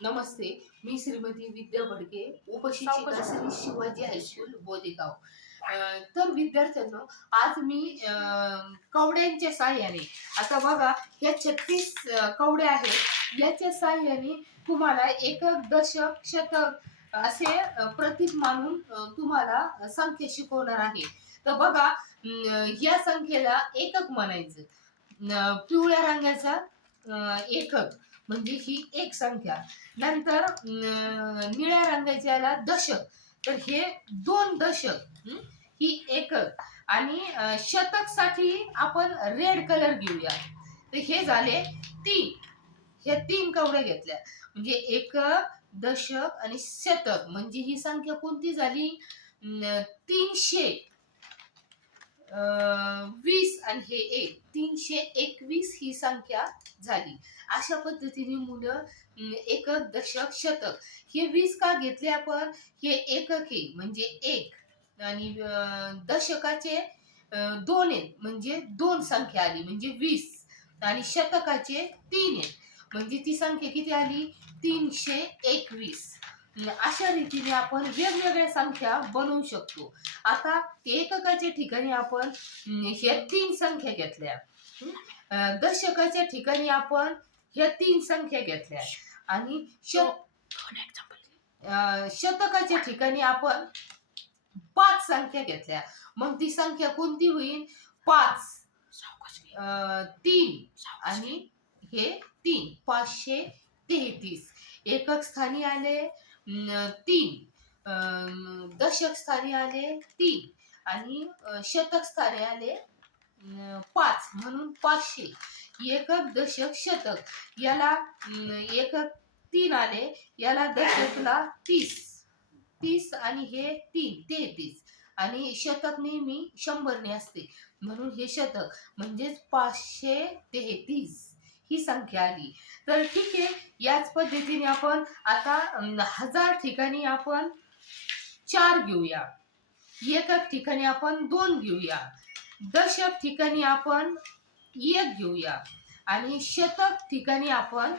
नमस्ते. मी श्रीमती विद्या Bhadke, उपशिक्षिका Shri Shivaji high school Bodegaon. तर विद्यार्थ्यांनो, आज मी कवड्यांच्या साहाय्याने, आता बघा ह्या 36 कवड्या आहेत. याच्या साहाय्याने तुम्हाला एकक, दशक, शतक असे प्रतीक मानून तुम्हाला संख्या शिकवणार आहे. तर बघा, या संख्येला एकक म्हणायचं. पिवळ्या रंगाचा एकक म्हणजे ही एक संख्या. नंतर निळ्या रंगाच्याला दशक, तर हे 2 दशक. ही एकक. आणि शतक साठी आपण रेड कलर घेऊया. तर हे झाले 3. हे 3 कवड्या घेतल्या म्हणजे एकक, दशक आणि शतक. म्हणजे ही संख्या कोणती झाली? 300 20 आणि हे 1, 321 ही संख्या झाली. अशा पद्धतीने मुलं एकक, दशक, शतक हे 20 का घेतले आपण? हे एकक आहे म्हणजे 1, आणि दशकाचे 2 आहेत म्हणजे 2 संख्या आली म्हणजे 20, आणि शतकाचे 3 आहेत म्हणजे ती संख्या किती आली? 321. अशा रीतीने आपण वेगवेगळ्या संख्या बनवू शकतो. आता एककाच्या ठिकाणी आपण ह्या 3 संख्या घेतल्या. दशकाच्या ठिकाणी आपण ह्या 3 संख्या घेतल्या, आणि शतकाच्या ठिकाणी आपण 5 संख्या घेतल्या. मग ती संख्या कोणती होईल? 5, 3 आणि हे 3, 533. एकक स्थानी आले 3, दशक स्थानी आले 3, आणि शतक स्थानी आले 5, म्हणून 500. एकक, दशक, शतक याला एकक 3 आले, याला दशकला 30 आणि हे 3 33, आणि शतक नेहमी 100 ने असते म्हणून हे शतक म्हणजेच 533 ही संख्या आली. तर ठीक आहे, याच पद्धतीने आपण आता 1000 ठिकाणी आपण 4 घेऊया, एकक ठिकाणी आपण 2 घेऊया, दशक ठिकाणी आपण 1 घेऊया, आणि शतक ठिकाणी आपण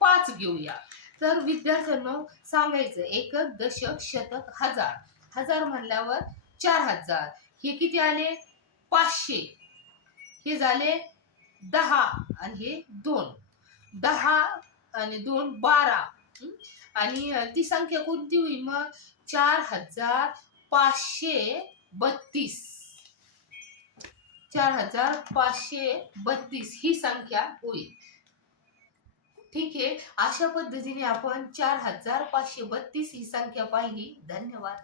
5 घेऊया. तर विद्यार्थ्यांनो सांगायचं, एकक, दशक, शतक, हजार. हजार म्हणल्यावर 4000. हे किती आले? 500. हे झाले 10 आणि हे 2. 10 आणि 2 12. आणि ती संख्या कोणती होईल मग? 4532. 4532 ही संख्या होईल. ठीक आहे, अशा पद्धतीने आपण 4532 ही संख्या पाहिली. धन्यवाद.